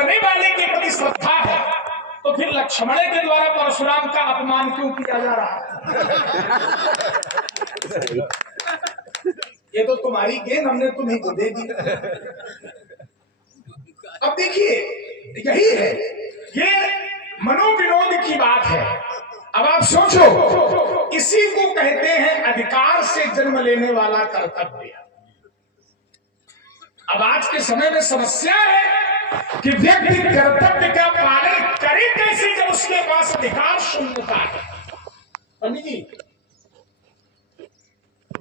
तोड़ने वाले के प्रति श्रद्धा है तो फिर लक्ष्मण के द्वारा परशुराम का अपमान क्यों किया जा रहा है? ये तो तुम्हारी गेंद हमने तुम्हीं को दे दी। अब देखिए यही है, ये मनोविनोद की बात है। अब आप सोचो, इसी को कहते हैं अधिकार से जन्म लेने वाला कर्तव्य। अब आज के समय में समस्या है कि व्यक्ति कर्तव्य का पालन करे कैसे जब उसके पास अधिकार शून्यता है। पंडित जी,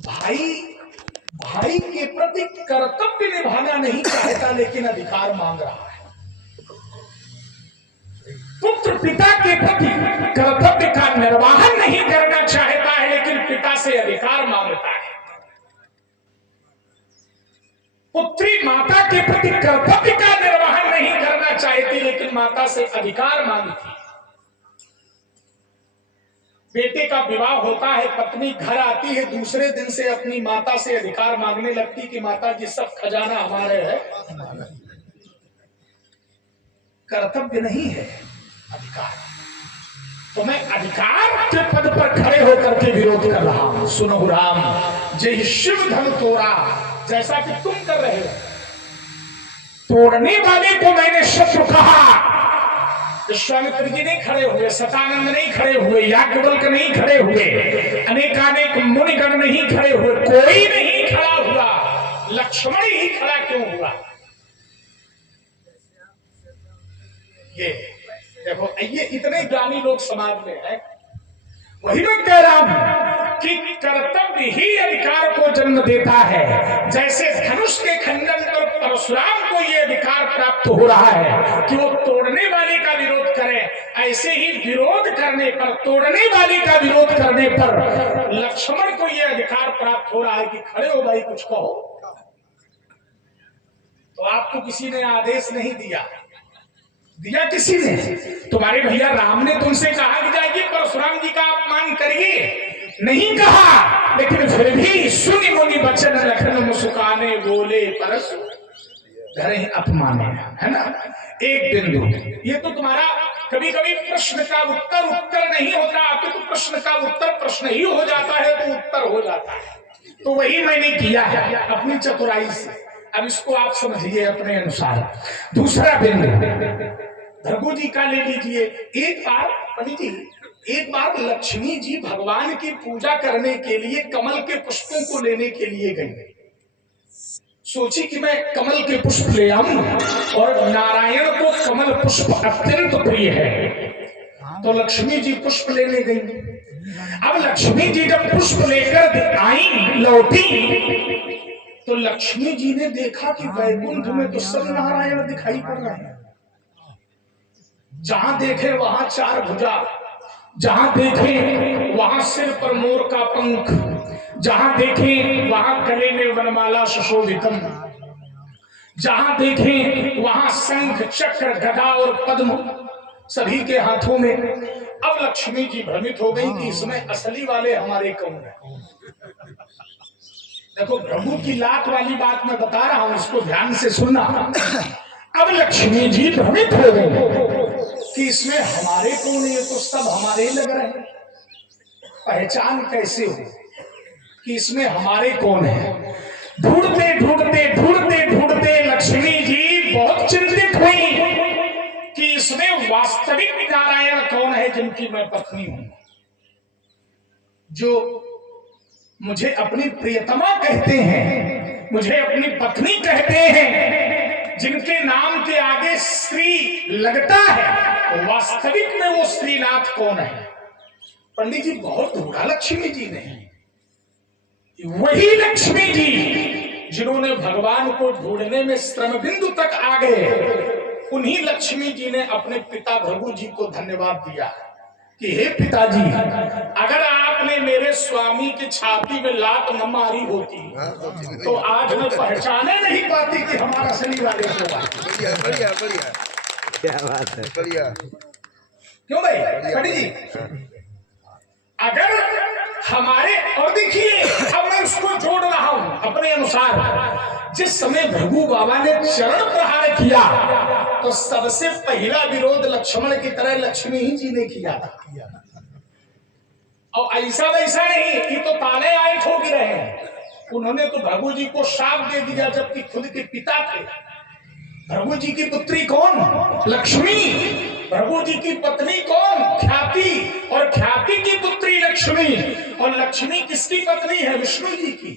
भाई के प्रति कर्तव्य निभाना नहीं चाहता लेकिन अधिकार मांग रहा है। पुत्र पिता के प्रति कर्तव्य का निर्वाहन नहीं करना चाहता है लेकिन पिता से अधिकार मांगता है। पुत्री माता के प्रति कर्तव्य का निर्वाहन नहीं करना चाहती लेकिन माता से अधिकार मांगती। बेटे का विवाह होता है, पत्नी घर आती है, दूसरे दिन से अपनी माता से अधिकार मांगने लगती कि माता जी सब खजाना हमारे है। कर्तव्य नहीं है, अधिकार। तो मैं अधिकार के पद पर खड़े होकर के विरोध कर रहा हूं। सुनो राम, जय शिव धन तोड़ा, जैसा कि तुम कर रहे हो। तोड़ने वाले को मैंने शत्रु कहा। विश्वामित्र जी नहीं खड़े हुए, सतानंद नहीं खड़े हुए, याज्ञवल्क्य नहीं खड़े हुए, अनेकानेक मुनिगण नहीं खड़े हुए, कोई नहीं खड़ा हुआ, लक्ष्मण ही खड़ा क्यों हुआ? ये देखो, ये इतने ज्ञानी लोग समाज में है। वही मैं कह रहा हूं कि कर्तव्य ही अधिकार को जन्म देता है। जैसे धनुष के खंडन पर परशुराम को यह अधिकार प्राप्त हो रहा है कि वो तोड़ने वाले का विरोध करे, ऐसे ही विरोध करने पर, तोड़ने वाले का विरोध करने पर लक्ष्मण को यह अधिकार प्राप्त हो रहा है कि खड़े हो भाई, कुछ कहो। तो आपको किसी ने आदेश नहीं दिया किसी ने? तुम्हारे भैया राम ने तुमसे कहा कि जाइए परशुराम जी का अपमान करिए, नहीं कहा, लेकिन फिर भी सुनि मुनि बचन लखन मुस्काने बोले परसु धरे अपमाने, है ना? एक बिंदु, ये तो तुम्हारा कभी कभी प्रश्न का उत्तर नहीं होता, आपके तो प्रश्न का उत्तर प्रश्न ही हो जाता है तो उत्तर हो जाता है। तो वही मैंने किया है अपनी चतुराई से। अब इसको आप समझिए अपने अनुसार। दूसरा बिंदु भृगु जी का ले लीजिए। एक बार पंडित जी, एक बार लक्ष्मी जी भगवान की पूजा करने के लिए कमल के पुष्पों को लेने के लिए गई। सोची कि मैं कमल के पुष्प ले आऊं, और नारायण को कमल पुष्प अत्यंत प्रिय है, तो लक्ष्मी जी पुष्प लेने गई। अब लक्ष्मी जी जब पुष्प लेकर आई, लौटी, तो लक्ष्मी जी ने देखा कि वैकुंठ में तो सब नारायण दिखाई पड़ रहे हैं। जहां देखे वहां चार भुजा, जहां देखे वहां सिर पर मोर का पंख, जहां देखे वहां गले में वनमाला सुशोभितम, जहां देखे वहां शंख चक्र गदा और पद्म सभी के हाथों में। अब लक्ष्मी जी भ्रमित हो गई कि इसमें असली वाले हमारे कौन है। देखो, प्रभु की लात वाली बात मैं बता रहा हूं, इसको ध्यान से सुनना। अब लक्ष्मी जी भ्रमित हो गए कि इसमें हमारे कौन है, ये तो सब हमारे लग रहे हैं। पहचान कैसे हो कि इसमें हमारे कौन है? ढूंढते ढूंढते ढूंढते ढूंढते लक्ष्मी जी बहुत चिंतित हुई कि इसमें वास्तविक नारायण कौन है जिनकी मैं पत्नी हूं, जो मुझे अपनी प्रियतमा कहते हैं, मुझे अपनी पत्नी कहते हैं, जिनके नाम के आगे श्री लगता है, वास्तविक में वो श्रीनाथ कौन है? पंडित जी बहुत ढूंढा लक्ष्मी जी ने। वही लक्ष्मी जी जिन्होंने भगवान को ढूंढने में श्रम बिंदु तक आ गए, उन्हीं लक्ष्मी जी ने अपने पिता भृगु जी को धन्यवाद दिया कि हे पिताजी, अगर आपने मेरे स्वामी की छाती में लात न मारी होती तो आज मैं पहचाने नहीं पाती कि हमारा असली वाले को। बढ़िया बढ़िया बढ़िया, क्या बात है, बढ़िया। क्यों भाई पंडित जी, अगर हमारे, और देखिए अब मैं उसको जोड़ रहा हूं अपने अनुसार, जिस समय भृगु बाबा ने चरण प्रहार किया तो सबसे पहला विरोध लक्ष्मण की तरह लक्ष्मी ही जी ने किया था। और ऐसा वैसा नहीं कि तो ताले आए ठोक रहे हैं, उन्होंने तो भृगु जी को शाप दे दिया, जबकि खुद के पिता थे। भृगु जी की पुत्री कौन? लक्ष्मी। भृगु जी की पत्नी कौन? ख्याति। और ख्याति की पुत्री लक्ष्मी। और लक्ष्मी किसकी पत्नी है? विष्णु जी की।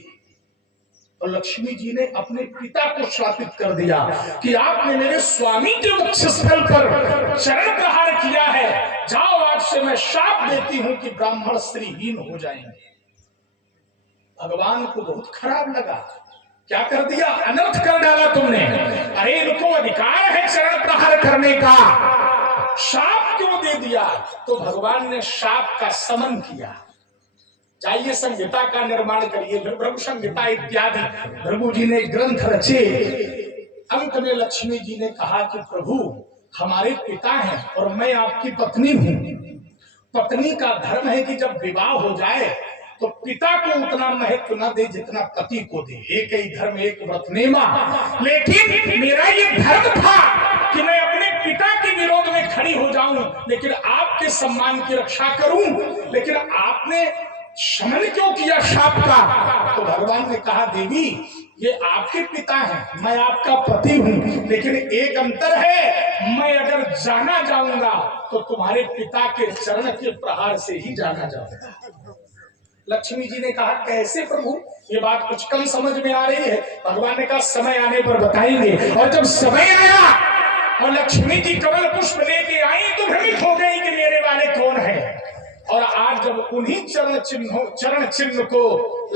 और लक्ष्मी जी ने अपने पिता को शापित कर दिया कि आपने मेरे स्वामी के वक्षस्थल पर चरण प्रहार किया है, जाओ आज से मैं शाप देती हूं कि ब्राह्मण स्त्रीहीन हो जाएंगे। भगवान को बहुत खराब लगा, क्या कर दिया? अनर्थ कर डाला तुमने। अरे इनको अधिकार है चरण प्रहार करने का, शाप क्यों दे दिया? तो भगवान ने शाप का समन किया। जाइए संहिता का निर्माण करिए, भृगु संहिता इत्यादि भृगु जी ने ग्रंथ रचे। अंत में लक्ष्मी जी ने कहा कि प्रभु हमारे पिता हैं और मैं आपकी पत्नी हूं। पत्नी का धर्म है कि जब विवाह हो जाए तो पिता को उतना महत्व न दे जितना पति को दे। एक ही धर्म एक व्रत नेमा। लेकिन मेरा ये धर्म था कि मैं अपने पिता के विरोध में खड़ी हो जाऊं, लेकिन आपके सम्मान की रक्षा करूं। लेकिन आपने शमन क्यों किया शाप का? तो भगवान ने कहा देवी ये आपके पिता हैं, मैं आपका पति हूं, लेकिन एक अंतर है, मैं अगर जाना जाऊंगा तो तुम्हारे पिता के चरण के प्रहार से ही जाना जाऊंगा। लक्ष्मी जी ने कहा कैसे प्रभु? ये बात कुछ कम समझ में आ रही है। भगवान ने कहा समय आने पर बताएंगे। और जब समय आया और लक्ष्मी जी कमल पुष्प लेके आई तो भ्रमित हो गई कि मेरे वाले कौन है। और आज जब उन्हीं चरण चिन्ह को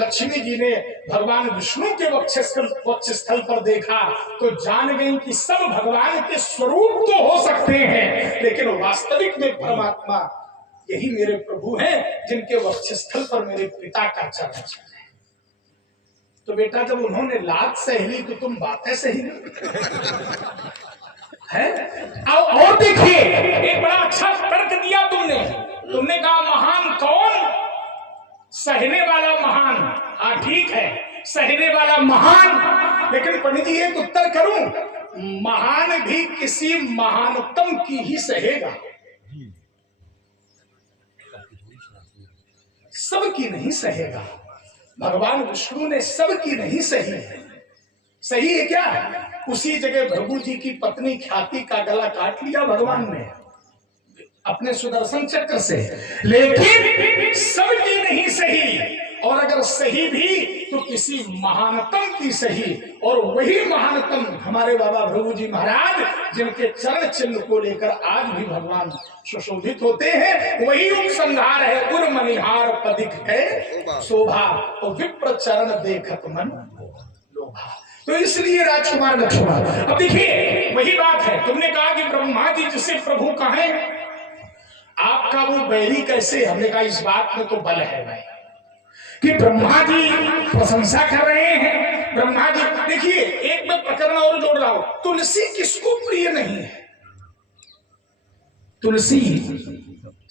लक्ष्मी जी ने भगवान विष्णु के वक्षस्थल पर देखा तो जान गई कि सब भगवान के स्वरूप तो हो सकते हैं, लेकिन वास्तविक में परमात्मा यही मेरे प्रभु हैं जिनके वक्षस्थल पर मेरे पिता का चरण चिन्ह है। तो बेटा जब उन्होंने लात सही तो तुम बातें सही है। और देखिए एक बड़ा अच्छा तर्क दिया तुमने कहा महान कौन? सहने वाला महान। हाँ ठीक है, सहने वाला महान। लेकिन पंडित जी एक उत्तर करूं, महान भी किसी महानतम की ही सहेगा, सबकी नहीं सहेगा। भगवान विष्णु ने सबकी नहीं सही। सही है क्या? उसी जगह भृगु जी की पत्नी ख्याति का गला काट लिया भगवान ने अपने सुदर्शन चक्र से, लेकिन सबकी नहीं सही। और अगर सही भी तो किसी महानतम की सही। और वही महानतम हमारे बाबा भृगु जी महाराज जिनके चरण चिन्ह को लेकर आज भी भगवान सुशोभित होते हैं। वही उपसंहार है उर मनिहार पदिक है शोभा और विप्र चरण देखत मन लोभा। तो इसलिए राजकुमार लक्ष्मण, अब देखिए वही बात है, तुमने कहा कि ब्रह्मा जी जिसे प्रभु कहें आपका वो बैरी कैसे? हमने कहा इस बात में तो बल है भाई कि ब्रह्मा जी प्रशंसा कर रहे हैं। ब्रह्मा जी देखिए एक मैं प्रकरण और जोड़ रहा हूं, तुलसी किसको प्रिय नहीं है? तुलसी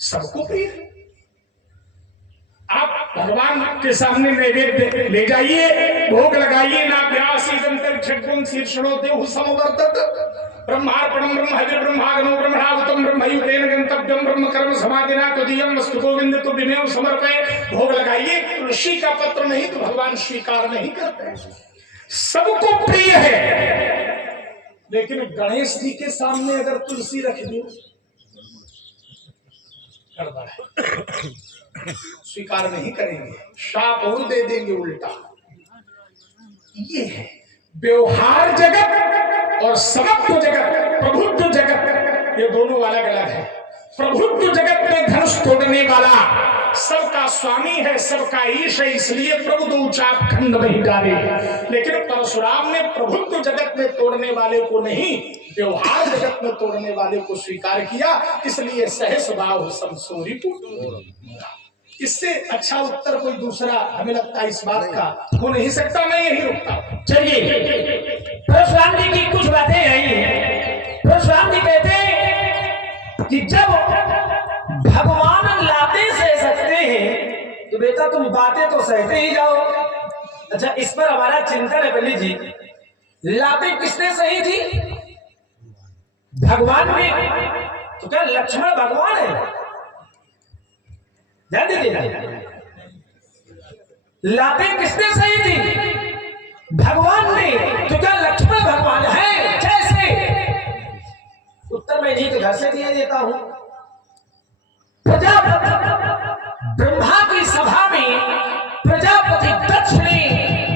सबको प्रिय है। आप भगवान के सामने नैवेद्य ले जाइए, भोग लगाइए ना व्यासी जंतर छठगुण शीर्षणो देव समवर्तत ब्रह्मार्पणम ब्रह्म हविर ब्रह्मागमो ब्रह्मणावतम ब्रह्मयुतेन गंतव्यम ब्रह्म कर्म समाधिना तदीयम वस्तु गोविंद तो विमेव समर्पये। भोग लगाइए, तुलसी का पत्र नहीं तो भगवान स्वीकार नहीं करते, सबको प्रिय है। लेकिन गणेश जी के सामने अगर तुलसी रख दो गड़बड़ है, स्वीकार नहीं करेंगे, शाप और दे देंगे उल्टा। ये है व्यवहार जगत और समत्व जगत, प्रभुत्व जगत, ये दोनों अलग अलग है। प्रभुत्व जगत में धनुष तोड़ने वाला सबका स्वामी है, सबका ईश है, इसलिए प्रभु दो चाप खंड में ही डाले। लेकिन परशुराम ने प्रभुत्व जगत में तोड़ने वाले को नहीं, व्यवहार जगत में तोड़ने वाले को स्वीकार किया, इसलिए सहस भाव समसोरी। इससे अच्छा उत्तर कोई दूसरा हमें लगता है इस बात का हो नहीं सकता। मैं यही रुकता। चलिए परशुराम जी की कुछ बातें हैं। परशुराम जी कहते हैं कि जब भगवान लाते सह सकते हैं तो बेटा तुम बातें तो सहते ही जाओ। अच्छा इस पर हमारा चिंतन है पंडित जी लाते किसने सही थी? भगवान ने। तो क्या लक्ष्मण भगवान है? ध्यान दीजिए, लाते किसने सही थी? भगवान ने। तो क्या लक्ष्मण भगवान है? जैसे उत्तर मैं जी के घर से दिए देता हूं। प्रजापति ब्रह्मा की सभा में प्रजापति दक्ष ने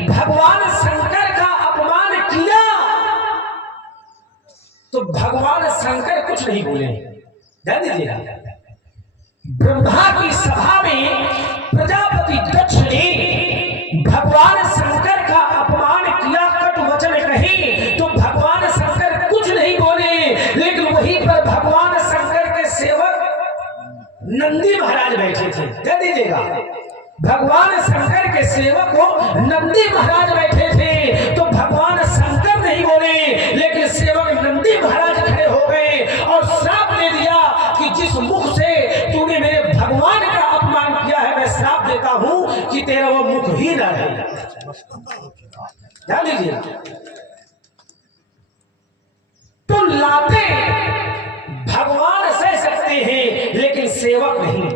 भगवान शंकर का अपमान किया तो भगवान शंकर कुछ नहीं बोले। ध्यान दीजिएगा, ब्रह्मा की सभा में प्रजापति दक्ष ने भगवान शंकर का अपमान किया, कटु वचन कही, तो भगवान शंकर कुछ नहीं बोले। लेकिन वहीं पर भगवान शंकर के सेवक नंदी महाराज बैठे थे। ध्यान दीजिएगा, भगवान शंकर के सेवक को नंदी महाराज बैठे थे, तो भगवान शंकर नहीं बोले, लेकिन सेवक नंदी महाराज खड़े हो गए और श्राप दे दिया कि जिस मुख से तूने मेरे भगवान का अपमान किया है, मैं श्राप देता हूं कि तेरा वो मुख ही न रहे। ध्यान दीजिए, तो लाते भगवान सह सकते हैं लेकिन सेवक नहीं।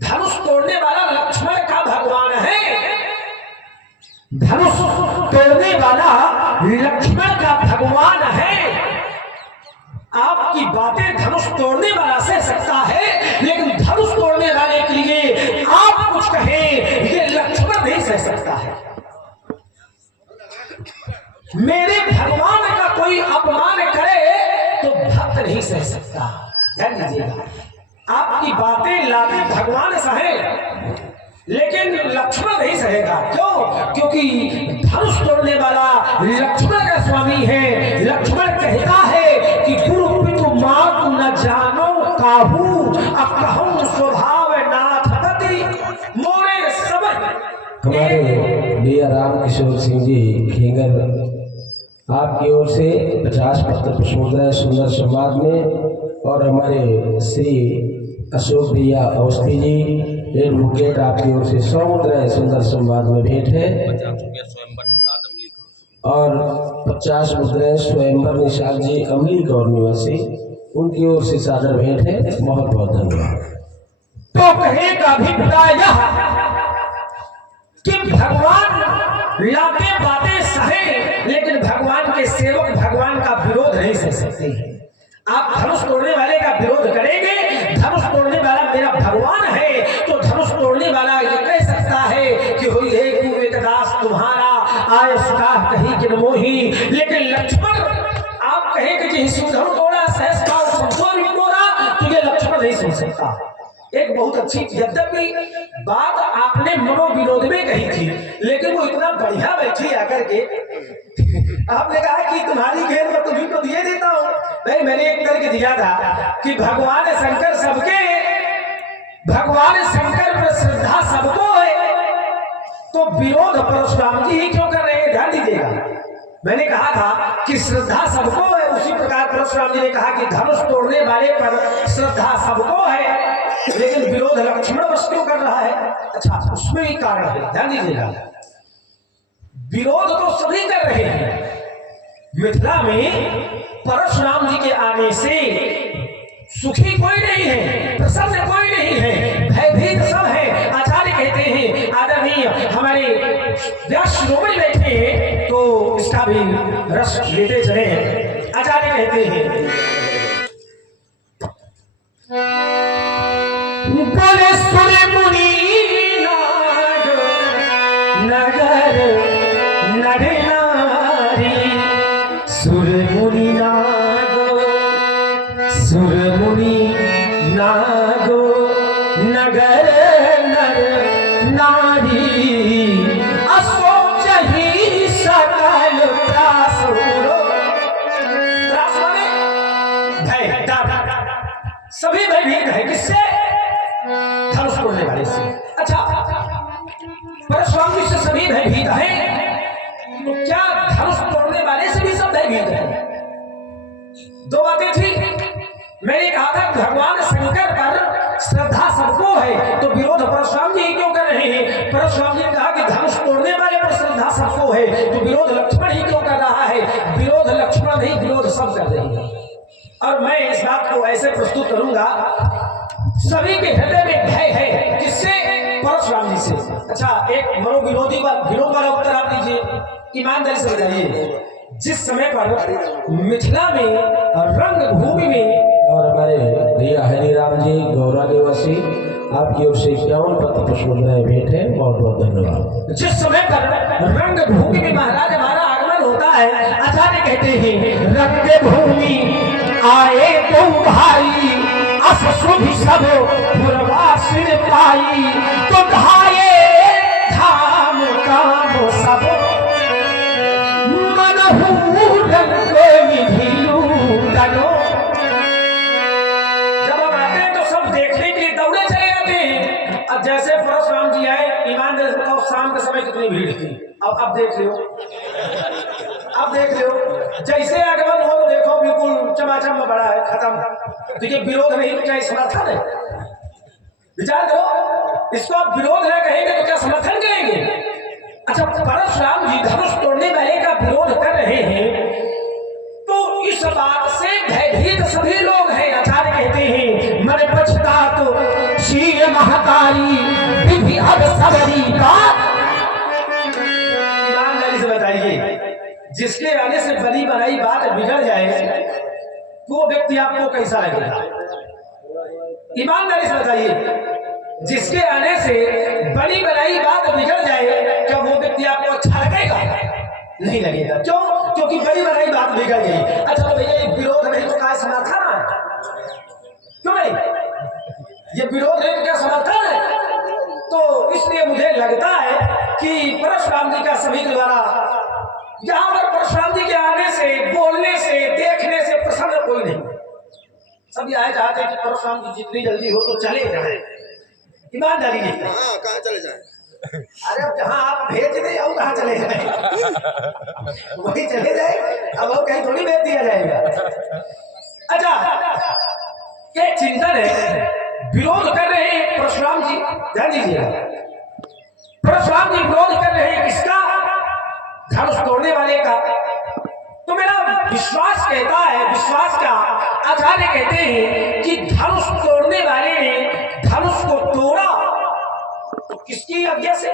धनुष तोड़ने वाला लक्ष्मण का भगवान है, धनुष तोड़ने वाला लक्ष्मण का भगवान है। आपकी बातें धनुष तोड़ने वाला सह सकता है, लेकिन धनुष तोड़ने वाले के लिए आप कुछ कहें ये लक्ष्मण नहीं सह सकता है। मेरे भगवान का कोई अपमान करे तो भक्त नहीं सह सकता। ध्यान दीजिएगा, आपकी बातें लाते भगवान सहे लेकिन लक्ष्मण नहीं सहेगा। क्यों? क्योंकि धनुष तोड़ने वाला लक्ष्मण का स्वामी है। लक्ष्मण कहता है कि गुरु पितु मातु न जानो काहू, अकहूं स्वभाव नाथ गति मोरे सब। हमारे भैया राम किशोर सिंह जी खेंगर आपकी ओर से 50 पत्र पुष्पोदय सुंदर संवाद में, और हमारे श्री अशोक भैया अवस्थी जी एडवोकेट आपकी ओर से 100 मुद्राएं सुंदर संवाद में भेंट है, और 50 मुद्राएं स्वयंवर निषाद जी अमली गौर निवासी उनकी ओर से सादर भेंट है। बहुत बहुत धन्यवाद। तो कहेगा अभिप्राय कि भगवान लाते बातें सहे लेकिन भगवान के सेवक भगवान का विरोध नहीं सह सकते हैं। आप धनुष तोड़ने वाले का विरोध करेंगे, धनुष तोड़ने वाला मेरा भगवान है, तो धनुष तोड़ने वाला ये कह सकता है कि हुई है एक दास तुम्हारा आय सुखा कहीं कि मोही। लेकिन लक्ष्मण आप कहेंगे कि धनुष तोड़ा सहस का संतोष तोड़ा, तो ये लक्ष्मण नहीं सुन सकता। एक बहुत अच्छी, यद्यपि बात आपने मनोविनोद में कही थी, लेकिन वो इतना बढ़िया बैठी आकर के आपने कहा कि तुम्हारी घेर में तुम्ही को दिए देता हूं। नहीं, मैंने एक करके दिया था कि भगवान शंकर सबके, भगवान शंकर पर श्रद्धा सबको है, तो विरोध परशुराम जी ही क्यों कर रहे हैं? ध्यान दीजिएगा, मैंने कहा था कि श्रद्धा सबको है, उसी प्रकार परशुराम जी ने कहा कि धनुष तोड़ने वाले पर श्रद्धा सबको है, लेकिन विरोध लक्ष्मण बस क्यों कर रहा है? अच्छा, उसमें भी कारण है। ध्यान दीजिएगा, विरोध तो सभी कर रहे हैं। मिथिला में परशुराम जी के आने से सुखी कोई नहीं है, प्रसन्न कोई नहीं है, भयभीत सब है। आचार्य कहते हैं, आदरणीय हमारे व्यास शिरोमणि बैठे हैं, तो इसका भी रस लेते चले। आचार्य कहते हैं, बोले सुने मुनि नगर नर नारी, सुर मुनि नागो, सुर मुनि नागो नगर नर नारी, असोच ही सकल त्रासुरो। त्रास माने भय, डर, सभी भयभीत है। किससे? धनुष तोड़ने वाले से। अच्छा, परशुराम जी से सभी भयभीत हैं, तो क्या धनुष तोड़ने वाले से भी सब भयभीत हैं? दो बातें थी। मैंने कहा था भगवान शंकर पर श्रद्धा सबको है, तो विरोध परशुराम जी क्यों कर रहे हैं? परशुराम जी ने कहा कि धनुष तोड़ने वाले पर श्रद्धा सबको है, तो विरोध लक्ष्मण ही क्यों कर रहा है? लक्ष्मण नहीं, विरोध सब कर रहे हैं। और मैं इस बात को ऐसे प्रस्तुत करूंगा, सभी के हृदय में भय है, किससे? परशुराम जी से। अच्छा, एक मनोविनोदी विनोद वाला उत्तर आप दीजिए, ईमानदारी से बताइए। जिस समय पर मिथिला में रंगभूमि में और हमारे भैया हरिराम जी गौरा निवासी आपकी ओर से 51 पत्र पुष्प मुद्राएं भेंट है, बहुत बहुत धन्यवाद। जिस समय पर रंगभूमि में महाराज हमारा आगमन होता है, आचार्य कहते हैं रंगभूमि आए तो भाई अस शुभ सब पुरवासिन पाई, तो धाये धाम काम सब मनहू रंग विधिलू दनो। जब हम आते हैं तो सब देखने के लिए दौड़े चले जाते हैं। अब जैसे परशुराम जी आए, ईमानदारी से बताओ शाम के समय कितनी भीड़ थी। अब देख लो, अब देख लो, जैसे आगमन हो तो देखो बिल्कुल चमाचम में बड़ा है, खत्म। तो ये विरोध नहीं तो क्या समर्थन है? विचार करो, इसको आप विरोध न कहेंगे तो क्या समर्थन करेंगे? अच्छा, परशुराम जी धनुष तोड़ने वाले का विरोध कर रहे हैं, तो इस बात से भयभीत सभी लोग हैं। आचार्य कहते हैं मन पछता तो शील महतारी विधि अब सबरी का। ईमानदारी से बताइए, जिसके आने से बनी बनाई बात बिगड़ जाए वो व्यक्ति आपको कैसा लगेगा? ईमानदारी से बताइए, जिसके आने से बनी बनाई बात बिगड़ जाए क्या वो व्यक्ति आपको अच्छा लगेगा? नहीं लगेगा। क्यों? क्योंकि बड़ी बनाई बात बिगड़ गई। अच्छा तो भैया ये विरोध नहीं तो क्या समर्थन है? क्यों नहीं? ये विरोध नहीं तो क्या समर्थन है? तो इसलिए मुझे लगता है कि परशुराम जी का सभी के द्वारा यहाँ पर परशुराम जी के आने से, बोलने से, देखने से प्रसन्न कोई नहीं। सभी आए चाहते कि परशुराम जी जितनी जल्दी हो तो चले जाए। ईमानदारी नहीं, कहाँ चले जाए? अरे अब जहाँ आप भेज दें और कहाँ चले जाए वही चले जाए, अब और कहीं थोड़ी भेज दिया जाएगा। अच्छा, ये चिंतन है, विरोध कर रहे हैं परशुराम जी, ध्यान दीजिएगा। परशुराम जी विरोध कर रहे हैं किसका? धनुष तोड़ने वाले का। तो मेरा विश्वास कहता है, विश्वास का आचार्य कहते हैं कि धनुष तोड़ने वाले ने धनुष को तोड़ा तो किसकी आज्ञा से?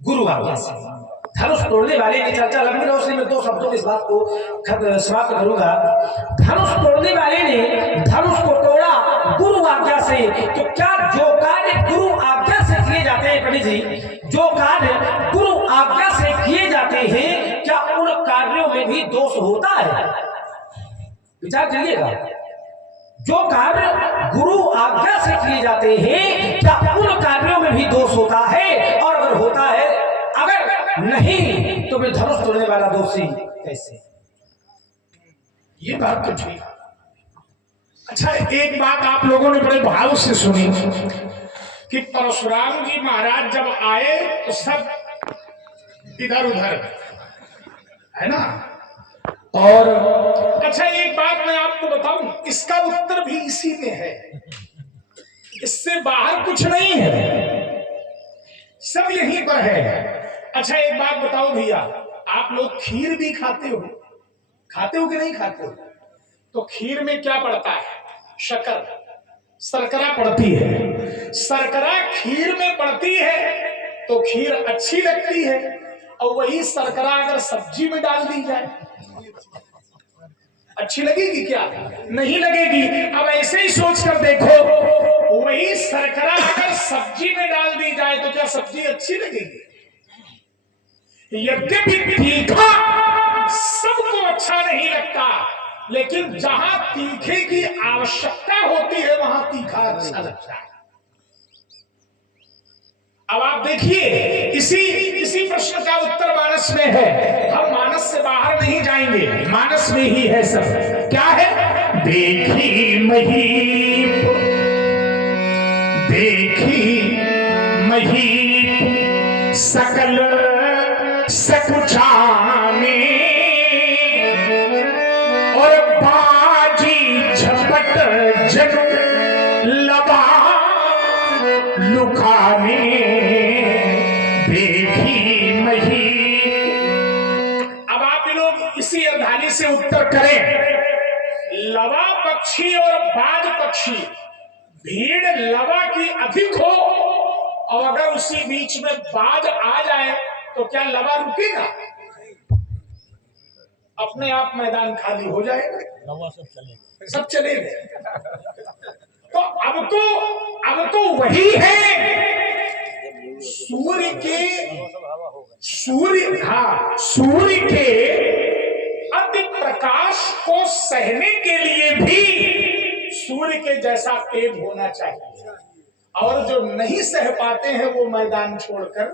गुरु आज्ञा से। धनुष तोड़ने वाले की चर्चा लंबी रोशनी में दो शब्दों की इस बात को समाप्त करूंगा। धनुष तोड़ने वाले ने धनुष को तोड़ा गुरु आज्ञा से। तो क्या जो कार्य गुरु आज्ञा से किए जाते हैं, पंडित जी, जो कार्य गुरु आज्ञा से किए जाते हैं, क्या उन कार्यों में भी दोष होता है? विचार करिएगा। जो कार्य गुरु आज्ञा से किए जाते हैं, क्या उन कार्यों में भी दोष होता है? और अगर होता है, अगर नहीं तो फिर धनुष तोड़ने वाला दोषी कैसे? ये बात तो ठीक। अच्छा, एक बात आप लोगों ने बड़े भाव से सुनी कि परशुराम जी महाराज जब आए तो सब इधर उधर, है ना? और अच्छा, एक बात मैं आपको बताऊं, इसका उत्तर भी इसी में है, इससे बाहर कुछ नहीं है, सब यहीं पर है। अच्छा, एक बात बताओ भैया, आप लोग खीर भी खाते हो कि नहीं खाते हो? तो खीर में क्या पड़ता है? शक्कर, शर्करा पड़ती है। शर्करा खीर में पड़ती है तो खीर अच्छी लगती है, और वही शर्करा अगर सब्जी में डाल दी जाए अच्छी लगेगी क्या? नहीं लगेगी। अब ऐसे ही सोच कर देखो, वही शर्करा अगर सब्जी में डाल दी जाए तो क्या सब्जी अच्छी लगेगी? यद्यपि तीखा सबको अच्छा नहीं लगता, लेकिन जहां तीखे की आवश्यकता होती है वहां तीखा अच्छा लगता है। अब आप देखिए, इसी प्रश्न का उत्तर मानस में है। हम मानस से बाहर नहीं जाएंगे, मानस में ही है सब। क्या है? देखी महीप, देखी महीप सकल सकुचाने, और बाजी झपट जन लबा लुकाने, देखी मही। अब आप से उत्तर करें। लवा पक्षी और बाज पक्षी, भीड़ लवा की अधिक हो और अगर उसी बीच में बाज आ जाए तो क्या लवा रुकेगा? अपने आप मैदान खाली हो जाएगा, लवा सब चलेंगे। तो अब तो वही है सूर्य के अति प्रकाश को सहने के लिए भी सूर्य के जैसा तेज होना चाहिए, और जो नहीं सह पाते हैं वो मैदान छोड़कर,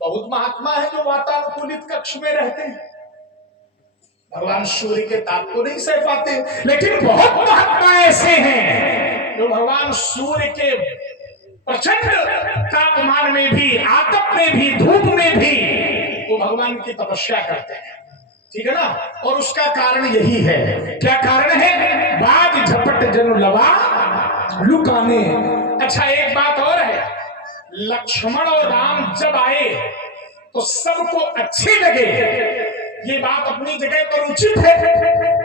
बहुत महात्मा है जो वातानुकूलित कक्ष में रहते हैं, भगवान सूर्य के ताप को नहीं सह पाते, लेकिन बहुत महात्मा ऐसे हैं जो भगवान सूर्य के प्रचंड तापमान में भी, आतप में भी, धूप में भी वो भगवान की तपस्या करते हैं। ठीक है ना? और उसका कारण यही है। क्या कारण है? बाज झपट जनु लवा लुकाने। अच्छा, एक बात और है, लक्ष्मण और राम जब आए तो सबको अच्छे लगे। ये बात अपनी जगह पर उचित है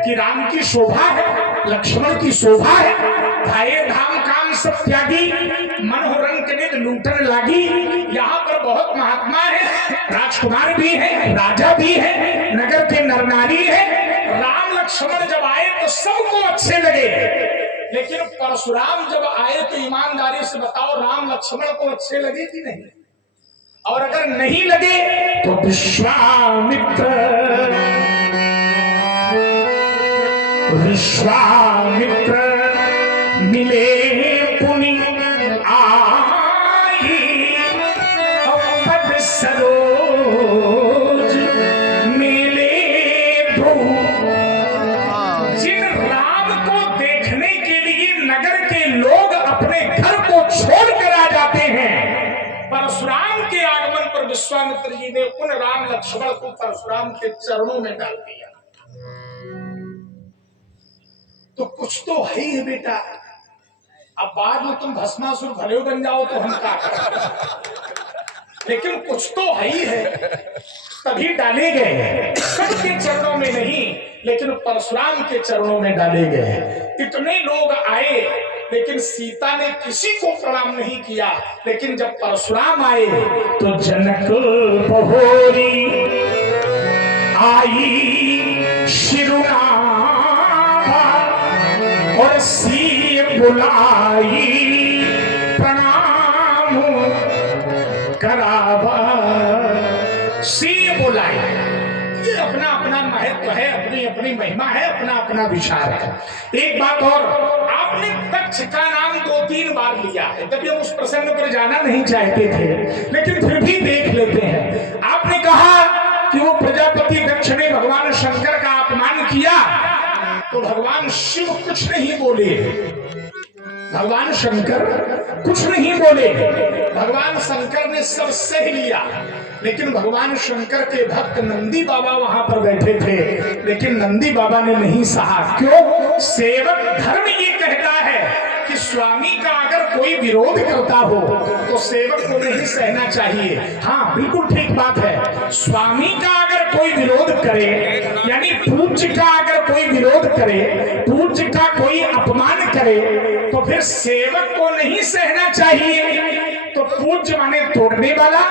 कि राम की शोभा है, लक्ष्मण की शोभा है। धाये धाम काम सब त्यागी, मन हो रंग के नित लूटन लागी। यहाँ पर बहुत महात्मा है, राजकुमार भी है, राजा भी है, नगर के नर नारी है। राम लक्ष्मण जब आए तो सबको अच्छे लगे, लेकिन परशुराम जब आए तो ईमानदारी से बताओ, राम लक्ष्मण को अच्छे लगे कि नहीं? और अगर नहीं लगे तो विश्वामित्र मिले पुनि आई, पद सरोज मिले दो। जिन राम को देखने के लिए नगर के लोग अपने घर को छोड़कर आ जाते हैं, परशुराम के आगमन पर विश्वामित्र जी ने उन राम लक्ष्मण को परशुराम के चरणों में डाल दिया। तो कुछ तो है ही है बेटा, अब बाद में तुम भस्मासुर भले बन जाओ तो हम क्या करें, लेकिन कुछ तो है ही है, तभी डाले गए। सबके चरणों में नहीं, लेकिन परशुराम के चरणों में डाले गए। इतने लोग आए, लेकिन सीता ने किसी को प्रणाम नहीं किया। लेकिन जब परशुराम आए तो जनक बहोरी आई शिरुनावा और सी बुलाई प्रणाम करावा। सी बुलाई, ये अपना अपना महत्व है, अपनी अपनी महिमा है, अपना अपना विचार है। एक बात और, आपने तक्ष का नाम 2-3 बार लिया है, तभी हम उस प्रसंग पर जाना नहीं चाहते थे, लेकिन फिर भी देख लेते हैं। आपने कहा कि वो प्रजापति दक्ष ने भगवान शंकर का अपमान किया, तो भगवान शिव कुछ नहीं बोले, भगवान शंकर कुछ नहीं बोले। भगवान शंकर ने सब सह लिया, लेकिन भगवान शंकर के भक्त नंदी बाबा वहां पर बैठे थे, लेकिन नंदी बाबा ने नहीं सहा। क्यों? सेवक धर्म ये कहता है कि स्वामी का अगर कोई विरोध करता हो तो सेवक को नहीं सहना चाहिए। हाँ, बिल्कुल ठीक बात है। स्वामी का अगर कोई विरोध करे, यानी पूज्य का अगर कोई विरोध करे, पूज्य का कोई अपमान करे, तो फिर सेवक को नहीं सहना चाहिए। तो पूज्य माने तोड़ने वाला,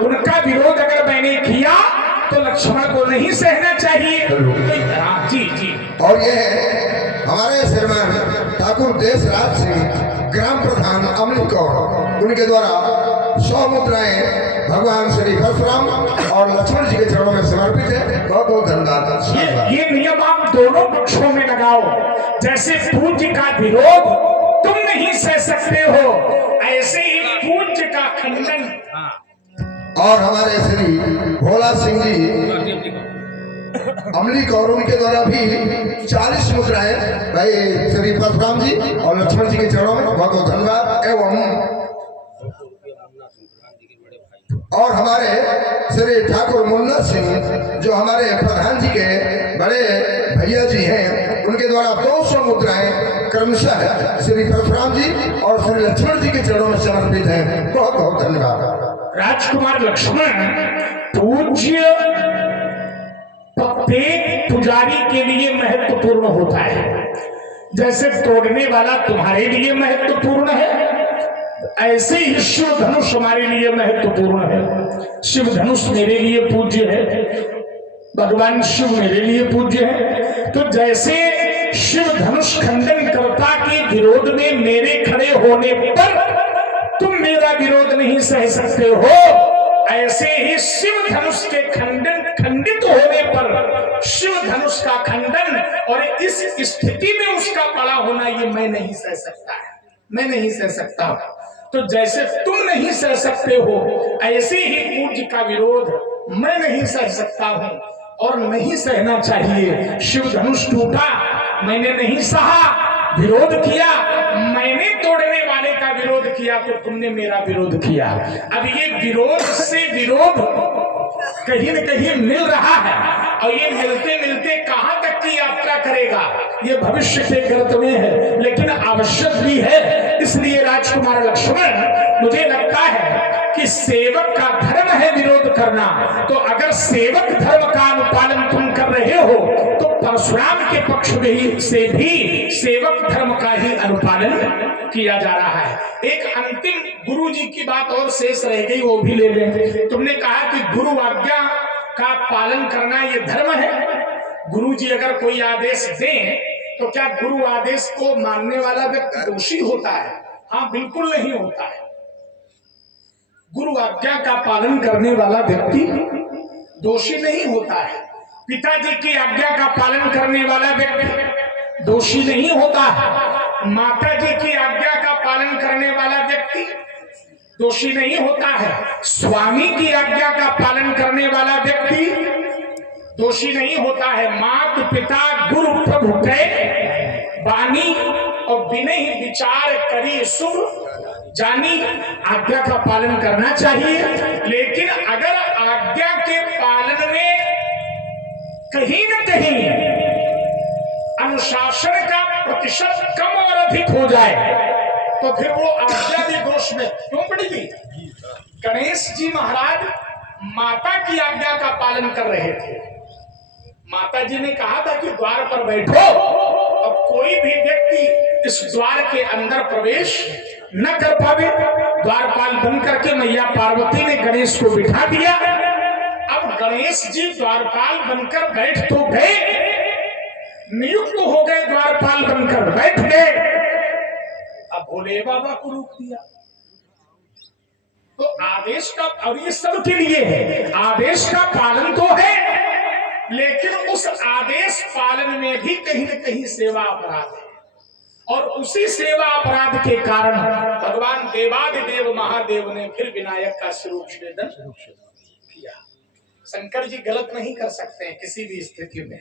उनका विरोध अगर मैंने किया तो लक्ष्मण को नहीं सहना चाहिए। जी जी। और ये हमारे श्रीमान ठाकुर देशराज सिंह, ग्राम प्रधान अमली कौर, उनके द्वारा 100 मुद्राएं भगवान श्री परशुराम और लक्ष्मण जी के चरणों में समर्पित है। बहुत बहुत धन्यवाद। ये नियम आप दोनों पक्षों में लगाओ। जैसे पूज्य का विरोध तुम नहीं सह सकते हो, ऐसे ही पूज्य का खंडन। और हमारे श्री भोला सिंह जी अमली कौर, उनके द्वारा भी 40 मुद्राएं भाई श्री परशुराम जी और लक्ष्मण जी के चरणों में बहुत बहुत धन्यवाद। एवं और हमारे श्री ठाकुर मुन्ना सिंह, जो हमारे प्रधान जी के बड़े भैया जी हैं, उनके द्वारा 200 मुद्राएं क्रमशः श्री परशुराम जी और श्री लक्ष्मण जी के चरणों में समर्पित हैं। बहुत बहुत धन्यवाद। राजकुमार लक्ष्मण पूज्य पुजारी के लिए महत्वपूर्ण होता है, जैसे तोड़ने वाला तुम्हारे लिए महत्वपूर्ण है, ऐसे ही शिव धनुष हमारे लिए महत्वपूर्ण है। शिव धनुष मेरे लिए पूज्य है, भगवान शिव मेरे लिए पूज्य है। तो जैसे शिव धनुष खंडन कर्ता के विरोध में मेरे खड़े होने पर तुम मेरा विरोध नहीं सह सकते हो, ऐसे ही शिव धनुष के खंडित होने पर शिव धनुष का खंडन और इस स्थिति में उसका बड़ा होना ये मैं नहीं सह सकता है, मैं नहीं सह सकता। तो जैसे तुम नहीं सह सकते हो, ऐसे ही पूज्य का विरोध मैं नहीं सह सकता हूं और नहीं सहना चाहिए। शिव धनुष टूटा, मैंने नहीं सहा, विरोध किया, मैंने तोड़ने वाले का विरोध किया तो तुमने मेरा विरोध किया। अब ये विरोध से विरोध कहीं न कहीं मिल रहा है और ये मिलते मिलते कहां तक की यात्रा करेगा ये भविष्य के गर्त में है, लेकिन आवश्यक भी है। इसलिए राजकुमार लक्ष्मण, मुझे लगता है कि सेवक का धर्म है विरोध करना, तो अगर सेवक धर्म का अनुपालन तुम कर रहे हो तो परशुराम के पक्ष में से भी सेवक धर्म का ही अनुपालन किया जा रहा है। एक अंतिम गुरु जी की बात और शेष रह गई, वो भी ले लें। तुमने कहा कि गुरु आज्ञा का पालन करना ये धर्म है। गुरु जी अगर कोई आदेश दें तो क्या गुरु आदेश को मानने वाला व्यक्ति दोषी होता है? हाँ, बिल्कुल नहीं होता है। गुरु आज्ञा का पालन करने वाला व्यक्ति दोषी नहीं होता है। पिताजी की आज्ञा का पालन करने वाला व्यक्ति दोषी नहीं होता है। माता जी की आज्ञा का पालन करने वाला व्यक्ति दोषी नहीं होता है। स्वामी की आज्ञा का पालन करने वाला व्यक्ति दोषी नहीं होता है। माता पिता गुरु प्रभु के वाणी और विनय विचार करी शुभ जानी, आज्ञा का पालन करना चाहिए। लेकिन अगर आज्ञा के पालन में कहीं न कहीं अनुशासन का प्रतिशत कम और अधिक हो जाए तो फिर वो आज्ञा भी दोष में क्यों पड़ेगी? गणेश जी महाराज माता की आज्ञा का पालन कर रहे थे। माता जी ने कहा था कि द्वार पर बैठो, अब कोई भी व्यक्ति इस द्वार के अंदर प्रवेश न कर पावे। द्वारपाल बन करके मैया पार्वती ने गणेश को बिठा दिया। अब गणेश जी द्वारपाल बनकर बैठ तो गए, नियुक्त हो गए, द्वारपाल बनकर बैठ गए। अब भोले बाबा को रोक दिया। तो आदेश का, और ये सबके लिए है, आदेश का पालन तो है, लेकिन उस आदेश पालन में भी कहीं न कहीं सेवा अपराध है। और उसी सेवा अपराध के कारण भगवान देवादिदेव महादेव ने फिर विनायक का शिरोच्छेदन किया। शंकर जी गलत नहीं कर सकते हैं किसी भी स्थिति में।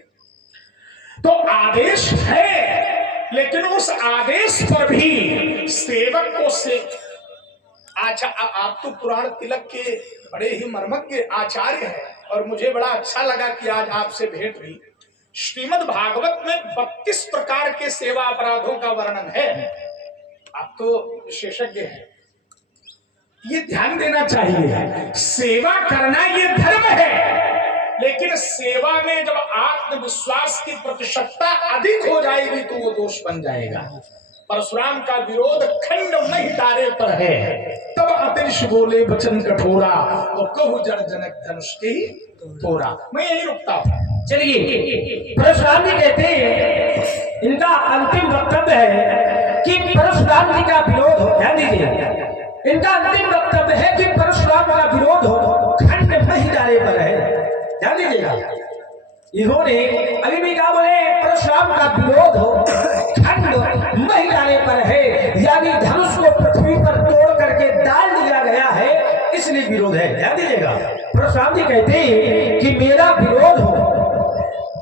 तो आदेश है, लेकिन उस आदेश पर भी सेवक को से अच्छा, आप तो पुराण तिलक के बड़े ही मर्मज्ञ आचार्य हैं और मुझे बड़ा अच्छा लगा कि आज आपसे भेंट हुई। श्रीमद् भागवत में 32 प्रकार के सेवा अपराधों का वर्णन है। आप तो विशेषज्ञ हैं, ये ध्यान देना चाहिए। सेवा करना ये धर्म है, लेकिन सेवा में जब आत्मविश्वास की प्रतिशतता अधिक हो जाएगी तो वो दोष बन जाएगा। परशुराम का विरोध खंड मही तारे पर है, तब अतिश बोले वचन कठोरा, तो कहु जड़ जनक धनुष की तोरा। मैं यही रुकता हूं। चलिए, परशुराम जी कहते हैं, इनका अंतिम वक्तव्य है कि परशुराम जी का विरोध हो। ध्यान दीजिए, इनका अंतिम वक्तव्य है कि परशुराम का विरोध हो खंड मही तारे पर है। ध्यान दीजिएगा, इन्होंने अभी भी क्या बोले? परशुराम का विरोध हो खंड मही तारे पर है, यानी धनुष को पृथ्वी पर तोड़ करके डाल दिया गया है, इसलिए विरोध है। ध्यान दीजिएगा, परशुराम जी कहते हैं कि मेरा विरोध हो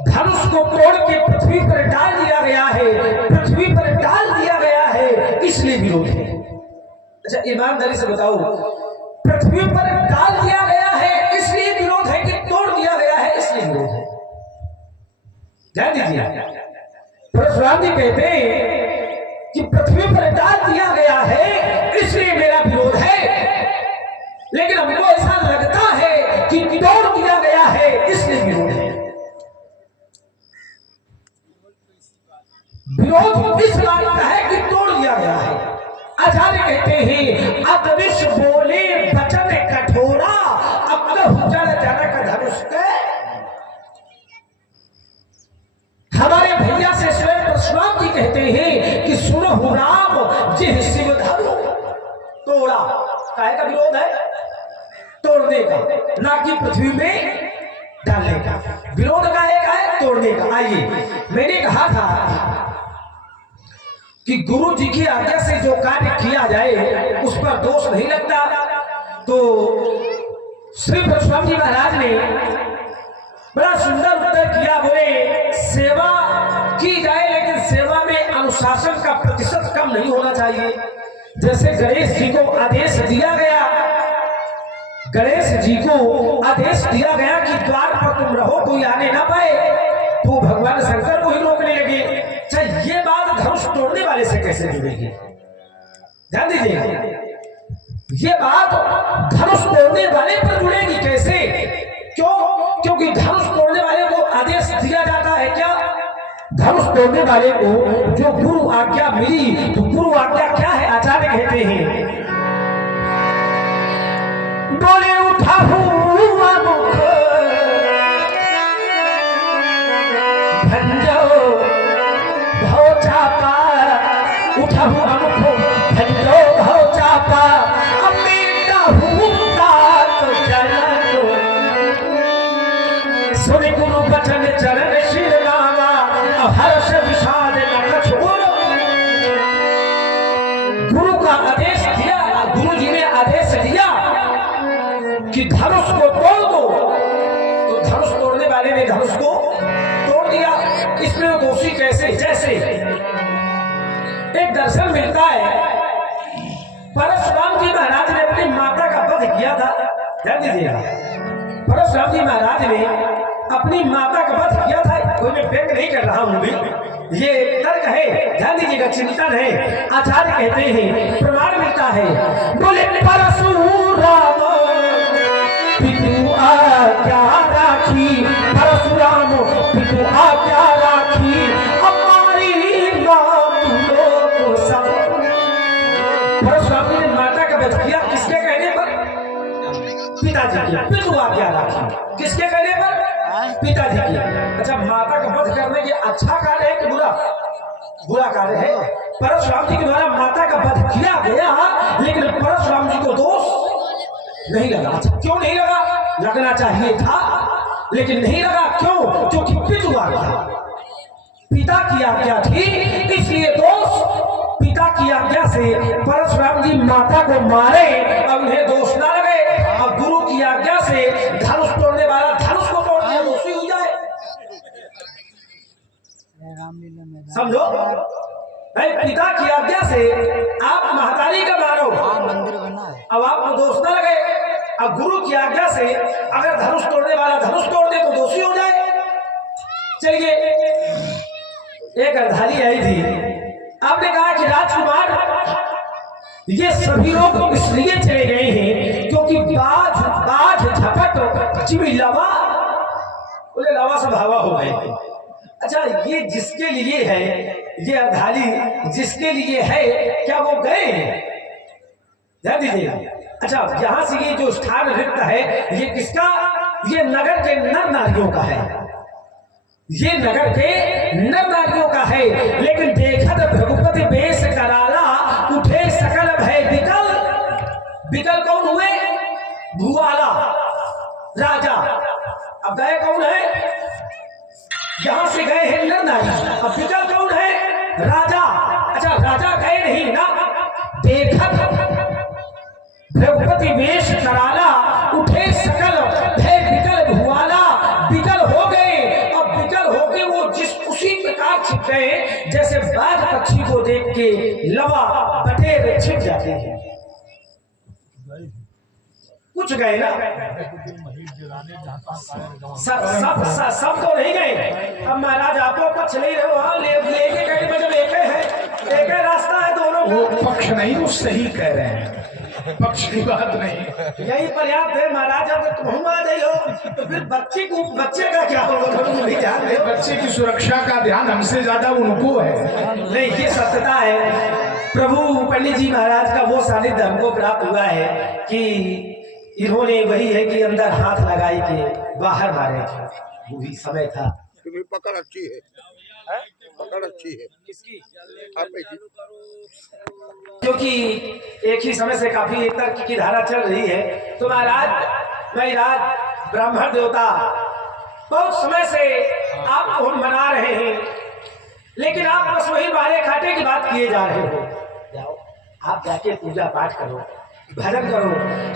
धनुष को तोड़ के पृथ्वी पर डाल दिया गया है, पृथ्वी पर डाल दिया गया है, इसलिए विरोध है। अच्छा, ईमानदारी से बताओ, पृथ्वी पर डाल दिया गया है इसलिए विरोध है कि तोड़ दिया गया है इसलिए विरोध है? ध्यान दीजिए, परशुराम जी कहते हैं कि पृथ्वी पर डाल दिया गया है इसलिए मेरा विरोध है, लेकिन हमको ऐसा लगता है कि तोड़ दिया गया है इसलिए विरोध है। विरोध इस बात का है कि तोड़ दिया गया है। आचार्य कहते हैं अदृश बोले वचन कठोरा अब जड़ जनक धनुष के। हमारे भैया से स्वयं परशुराम जी कहते हैं कि सुनो राम जिह शिव धनु तोड़ा। काहे का विरोध है? तोड़ने का, ना कि पृथ्वी में डालने का। विरोध का है तोड़ने का। आइए, मैंने कहा था कि गुरु जी की आज्ञा से जो कार्य किया जाए उस पर दोष नहीं लगता। तो श्री परशुराम जी महाराज ने बड़ा सुंदर उत्तर किया। बोले सेवा की जाए लेकिन सेवा में अनुशासन का प्रतिशत कम नहीं होना चाहिए। जैसे गणेश जी को आदेश दिया गया, गणेश जी को आदेश दिया गया कि द्वार पर तुम रहो, कोई आने ना पाए, तो भगवान शंकर को ही रोकने लगे। अच्छा, ये बात धनुष तोड़ने वाले से कैसे जुड़ेगी? ध्यान दीजिएगा, ये बात धनुष तोड़ने वाले पर जुड़ेगी कैसे? क्यों? क्योंकि धनुष तोड़ने वाले को आदेश दिया जाता है क्या? धनुष तोड़ने वाले को जो गुरु आज्ञा मिली, तो गुरु आज्ञा क्या है? आचार्य कहते हैं बोले उठा हुआ मुख भंजो भव चापा, उठा हुआ मुख भंजो भव चापा, अमीता हुआ तो जनक सुन गुरु बचन चरण शिर नामा, हर्ष विषाद न कछुर। गुरु का आदेश दिया, गुरु जी ने आदेश दिया कि धनुष को तोड़ दो, तो धनुष तोड़ने वाले ने धनुष को तोड़ दिया। इसमें दोषी कैसे? जैसे एक दर्शन मिलता है, परशुराम जी महाराज ने अपनी माता का वध किया था। ध्यान दीजिएगा, परशुराम जी महाराज ने अपनी माता का वध किया था। कोई मैं व्यंग नहीं कर रहा हूं भी, ये तर्क है, ध्यान दीजिएगा, चिंतन है। आचार्य कहते हैं प्रमाण मिलता है। बोले परशुराम पितु आज्ञा राखी, परशुराम पितु आज्ञा राखी, हमारी माँ लोग सब। परशुराम जी ने माता का वध किया, किसके कहने पर? पिताजी की। पितु आज्ञा राखी, किसके कहने पर? पिताजी की। अच्छा, माता का वध करने के अच्छा कार्य है कि बुरा? बुरा कार्य है। परशुराम जी के द्वारा माता का वध किया गया, लेकिन परशुराम जी को दोष नहीं लगा। अच्छा, क्यों नहीं लगा? लगना चाहिए था लेकिन नहीं लगा। क्यों? क्योंकि पितु आज्ञा, पिता की आज्ञा थी, इसलिए दोष पिता की आज्ञा से परशुराम जी माता को मारे, अब उन्हें दोष ना लगे। अब गुरु की आज्ञा से धनुष तोड़ने वाला धनुष को तोड़ दिया, दोषी हो जाए। समझो, पिता की आज्ञा से आप महतारी का मारो, मंदिर बना है, अब आपको दोष ना लगे। अब गुरु की आज्ञा से अगर धनुष तोड़ने वाला धनुष तोड़ दे तो दोषी हो जाए। चलिए, एक अर्धाली आई थी, आपने कहा कि राजकुमार ये सभी लोग इसलिए चले गए हैं क्योंकि बाज झपट चिमी लवा, बोले लवा सब हवा हो गए। अच्छा, ये जिसके लिए है, ये अर्धाली जिसके लिए है, क्या वो गए? ध्यान दीजिए। अच्छा, यहाँ से ये जो स्थान रिक्त है, ये किसका? ये नगर के नर नारियों का है, ये नगर के नर नारियों का है। लेकिन देखत भगुपति बेश कराला, उठे सकल भय विकल। विकल कौन हुए? भुआला राजा। अब गए कौन है? यहां से गए हैं नर नारी। अब विकल कौन है? राजा। अच्छा, राजा गए नहीं ना। देखत भगुपति वेश कराला, उठे सकल भय विकल भुआला। विकल हो गए। अब विकल होके वो जिस उसी प्रकार छिप गए जैसे बाघ पक्षी को देख के लवा बटेर छिप जाते हैं। कुछ गए ना, सब तो नहीं गए। अब महाराज आपको पक्ष नहीं रहे, वहां लेके गए, मतलब एक है रास्ता है दोनों। वो पक्ष नहीं, वो सही कह रहे हैं। पक्ष की बात नहीं। यही पर्याप्त है महाराज। अगर तुम आ जाइयो तो फिर बच्चे का क्या होगा? थोड़ी भी ध्यान दे। बच्चे की सुरक्षा का ध्यान हमसे ज्यादा उनको है। नहीं, ये सत्यता है। प्रभु पंडित जी महाराज का वो सानिध्य हमको प्राप्त हुआ है कि इन्होंने वही है कि अंदर हाथ लगाई के बाहर मारे थे। वही समय था। पकड़ अच्छी है, पकड़ अच्छी है। किसकी? आपकी। क्योंकि एक ही समय से काफी तर्क की धारा चल रही है। तो महाराज ब्राह्मण देवता बहुत समय से आपको हम मना रहे हैं, लेकिन आप बस वही बारे खाटे की बात किए जा रहे हो। जाओ आप जाके पूजा पाठ करो, भजन करो,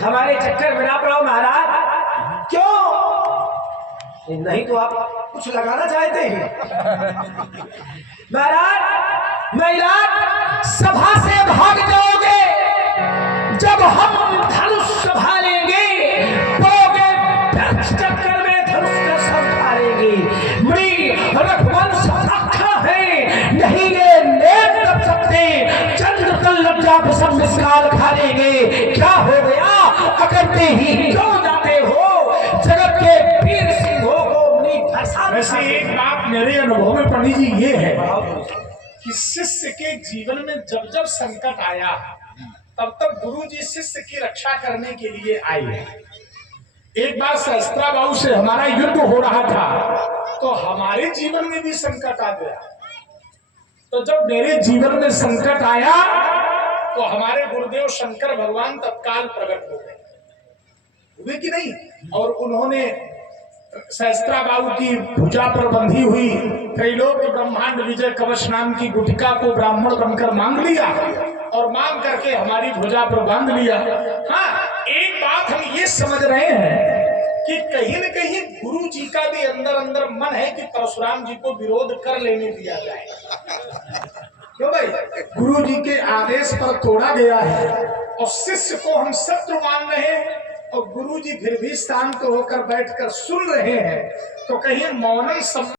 हमारे चक्कर में ना पड़ो महाराज। क्यों नहीं तो आप कुछ लगाना चाहते हैं? महाराज सभा से भाग जाओगे जब हम धनुष संभालेंगे, पोगे चक्कर में धनुष का संभालेंगे। मणि रघुवंश रखा है, नहीं ये नेत्र कर सकते। चंद्र कल लज्जा सब मिसकाल खा लेंगे। क्या हो गया? अकड़ते ही क्यों जाते हो? जगत के वीर सिंहों को वैसे एक बात मेरे अनुभव में पंडित जी ये है कि शिष्य के जीवन में जब जब संकट आया तब तक गुरु जी शिष्य की रक्षा करने के लिए आए। एक बार सहस्त्राबाहु से हमारा युद्ध हो रहा था तो हमारे जीवन में भी संकट आ गया। तो जब मेरे जीवन में संकट आया तो हमारे गुरुदेव शंकर भगवान तत्काल प्रकट हो गए, हुए कि नहीं? और उन्होंने सहस्त्राबाहु की भुजा पर बंधी हुई त्रैलोक ब्रह्मांड विजय कवच नाम की गुटिका को ब्राह्मण बनकर मांग लिया और मांग करके हमारी भुजा पर बांध लिया। हाँ, एक बात हम ये समझ रहे हैं कि कहीं न कहीं गुरु जी का भी अंदर अंदर मन है कि परशुराम जी को विरोध कर लेने दिया जाए। क्यों भाई? गुरु जी के आदेश पर तोड़ा गया है और शिष्य को हम शत्रु मान रहे हैं और गुरु जी फिर भी शांत होकर बैठकर सुन रहे हैं, तो कहीं मौनम